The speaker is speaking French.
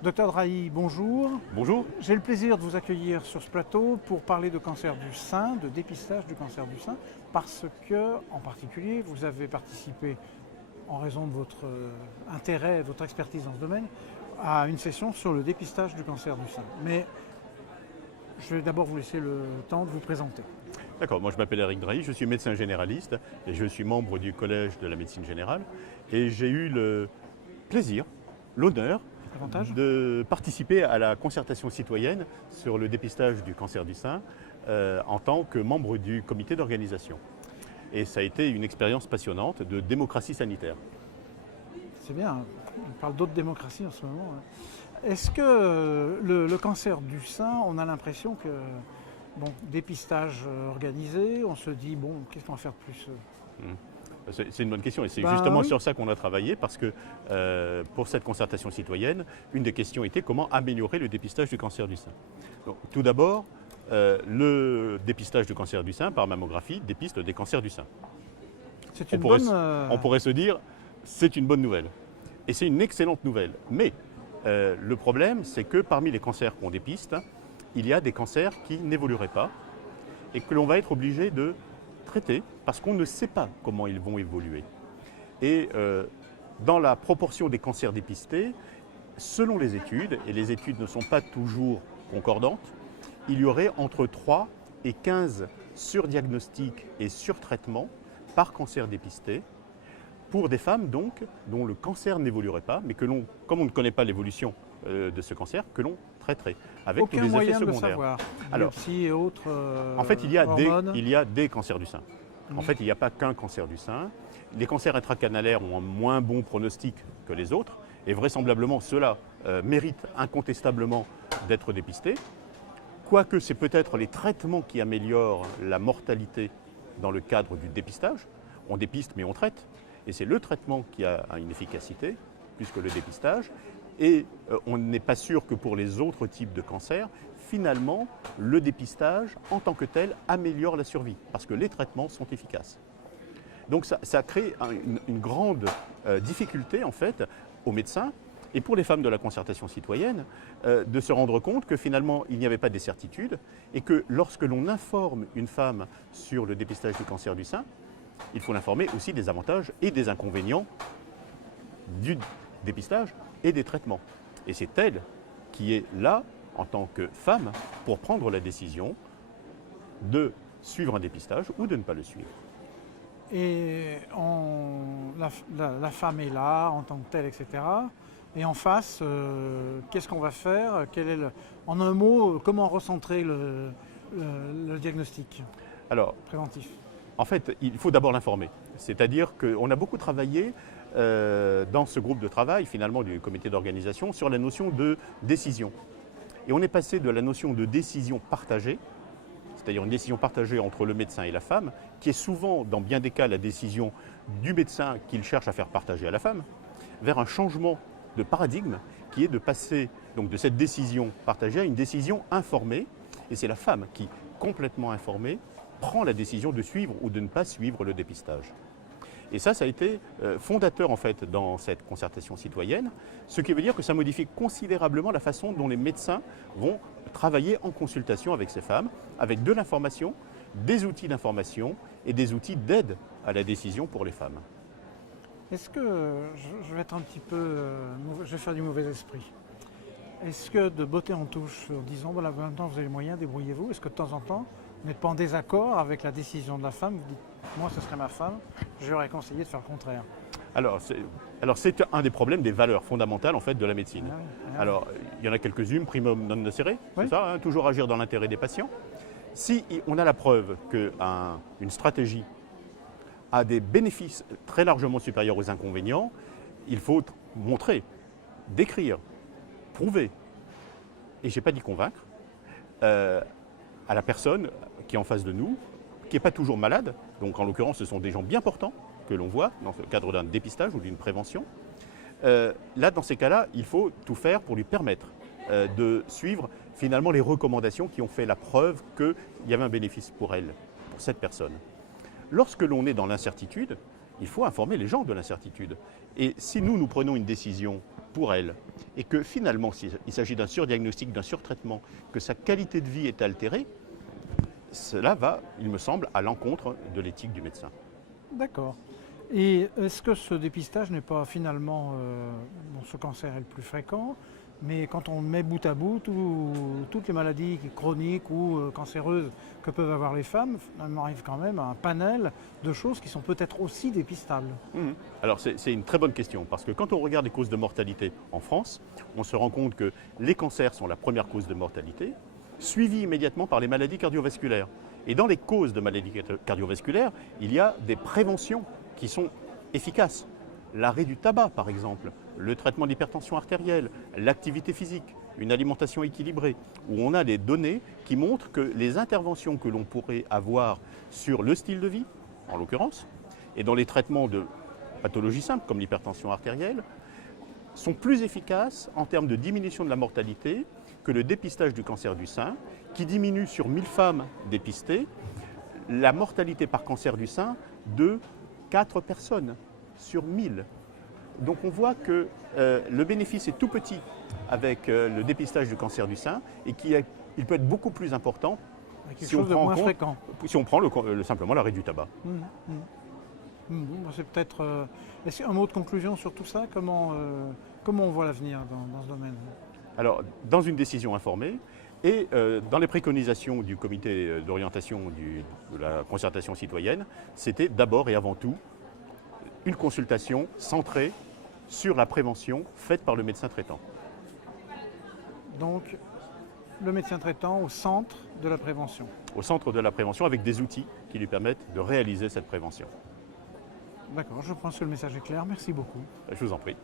Docteur Drahi, bonjour. Bonjour. J'ai le plaisir de vous accueillir sur ce plateau pour parler de cancer du sein, de dépistage du cancer du sein, parce que, en particulier, vous avez participé, en raison de votre intérêt, votre expertise dans ce domaine, à une session sur le dépistage du cancer du sein. Mais je vais d'abord vous laisser le temps de vous présenter. D'accord, moi je m'appelle Eric Drahi, je suis médecin généraliste et je suis membre du Collège de la médecine générale. Et j'ai eu le plaisir, l'honneur Avantage ? de participer à la concertation citoyenne sur le dépistage du cancer du sein en tant que membre du comité d'organisation. Et ça a été une expérience passionnante de démocratie sanitaire. C'est bien, on parle d'autres démocraties en ce moment. Est-ce que le cancer du sein, on a l'impression que, bon, dépistage organisé, on se dit, bon, qu'est-ce qu'on va faire de plus C'est une bonne question et c'est justement sur ça qu'on a travaillé parce que pour cette concertation citoyenne, une des questions était comment améliorer le dépistage du cancer du sein. Donc, tout d'abord, le dépistage du cancer du sein par mammographie dépiste des cancers du sein. C'est une bonne... On pourrait se dire, c'est une bonne nouvelle. Et c'est une excellente nouvelle. Mais le problème, c'est que parmi les cancers qu'on dépiste, il y a des cancers qui n'évolueraient pas et que l'on va être obligé de traiter parce qu'on ne sait pas comment ils vont évoluer. Et dans la proportion des cancers dépistés, selon les études, et les études ne sont pas toujours concordantes, il y aurait entre 3 et 15 surdiagnostics et surtraitements par cancer dépisté pour des femmes donc dont le cancer n'évoluerait pas, mais que l'on, comme on ne connaît pas l'évolution de ce cancer, que l'on traiterait avec Aucun tous les effets moyen secondaires. de le savoir. Alors, biopsie et autres en fait, il y a des cancers du sein. Mhm. En fait, il n'y a pas qu'un cancer du sein. Les cancers intracanalaires ont un moins bon pronostic que les autres, et vraisemblablement, ceux-là méritent incontestablement d'être dépistés. Quoique c'est peut-être les traitements qui améliorent la mortalité dans le cadre du dépistage. On dépiste, mais on traite. Et c'est le traitement qui a une efficacité, plus que le dépistage. Et on n'est pas sûr que pour les autres types de cancers, finalement, le dépistage en tant que tel améliore la survie, parce que les traitements sont efficaces. Donc ça crée une grande difficulté, en fait, aux médecins et pour les femmes de la concertation citoyenne, de se rendre compte que finalement, il n'y avait pas des certitudes et que lorsque l'on informe une femme sur le dépistage du cancer du sein, il faut l'informer aussi des avantages et des inconvénients du dépistage et des traitements. Et c'est elle qui est là, en tant que femme, pour prendre la décision de suivre un dépistage ou de ne pas le suivre. Et la femme est là, en tant que telle, etc. Et en face, qu'est-ce qu'on va faire ? En un mot, comment recentrer le diagnostic préventif ? En fait, il faut d'abord l'informer. C'est-à-dire qu'on a beaucoup travaillé dans ce groupe de travail, finalement, du comité d'organisation, sur la notion de décision. Et on est passé de la notion de décision partagée, c'est-à-dire une décision partagée entre le médecin et la femme, qui est souvent, dans bien des cas, la décision du médecin qu'il cherche à faire partager à la femme, vers un changement de paradigme qui est de passer donc, de cette décision partagée à une décision informée. Et c'est la femme qui, complètement informée, prend la décision de suivre ou de ne pas suivre le dépistage. Et ça a été fondateur en fait dans cette concertation citoyenne, ce qui veut dire que ça modifie considérablement la façon dont les médecins vont travailler en consultation avec ces femmes, avec de l'information, des outils d'information et des outils d'aide à la décision pour les femmes. Est-ce que, je vais être un petit peu, je vais faire du mauvais esprit. Est-ce que de botter en touche en disant, voilà, maintenant vous avez les moyens, débrouillez-vous, est-ce que de temps en temps, vous n'êtes pas en désaccord avec la décision de la femme, vous dites, moi ce serait ma femme, je leur ai conseillé de faire le contraire. Alors c'est un des problèmes des valeurs fondamentales en fait de la médecine. Ah oui. Alors il y en a quelques-unes, primum non nocere, c'est ça, hein, toujours agir dans l'intérêt des patients. Si on a la preuve qu'une stratégie a des bénéfices très largement supérieurs aux inconvénients, il faut montrer, décrire, prouver, et je n'ai pas dit convaincre, à la personne qui est en face de nous, qui n'est pas toujours malade, donc en l'occurrence ce sont des gens bien portants que l'on voit dans le cadre d'un dépistage ou d'une prévention. Là, dans ces cas-là, il faut tout faire pour lui permettre de suivre finalement les recommandations qui ont fait la preuve qu'il y avait un bénéfice pour elle, pour cette personne. Lorsque l'on est dans l'incertitude, il faut informer les gens de l'incertitude. Et si nous prenons une décision pour elle, et que finalement, s'il s'agit d'un surdiagnostic, d'un surtraitement, que sa qualité de vie est altérée, cela va, il me semble, à l'encontre de l'éthique du médecin. D'accord. Et est-ce que ce dépistage n'est pas finalement, bon, ce cancer est le plus fréquent, mais quand on met bout à bout toutes les maladies chroniques ou cancéreuses que peuvent avoir les femmes, on arrive quand même à un panel de choses qui sont peut-être aussi dépistables. Alors c'est une très bonne question, parce que quand on regarde les causes de mortalité en France, on se rend compte que les cancers sont la première cause de mortalité, suivie immédiatement par les maladies cardiovasculaires. Et dans les causes de maladies cardiovasculaires, il y a des préventions qui sont efficaces. L'arrêt du tabac, par exemple, le traitement de l'hypertension artérielle, l'activité physique, une alimentation équilibrée, où on a des données qui montrent que les interventions que l'on pourrait avoir sur le style de vie, en l'occurrence, et dans les traitements de pathologies simples comme l'hypertension artérielle, sont plus efficaces en termes de diminution de la mortalité que le dépistage du cancer du sein, qui diminue sur 1000 femmes dépistées la mortalité par cancer du sein de 4 personnes sur 1000. Donc on voit que le bénéfice est tout petit avec le dépistage du cancer du sein et qu'il peut être beaucoup plus important si on prend fréquent. Si on prend simplement l'arrêt du tabac. C'est peut-être. Est-ce un mot de conclusion sur tout ça? Comment on voit l'avenir dans ce domaine? Alors, dans une décision informée et dans les préconisations du comité d'orientation de la concertation citoyenne, c'était d'abord et avant tout une consultation centrée sur la prévention faite par le médecin traitant. Donc, le médecin traitant au centre de la prévention. Au centre de la prévention avec des outils qui lui permettent de réaliser cette prévention. D'accord, je pense que le message est clair. Merci beaucoup. Je vous en prie.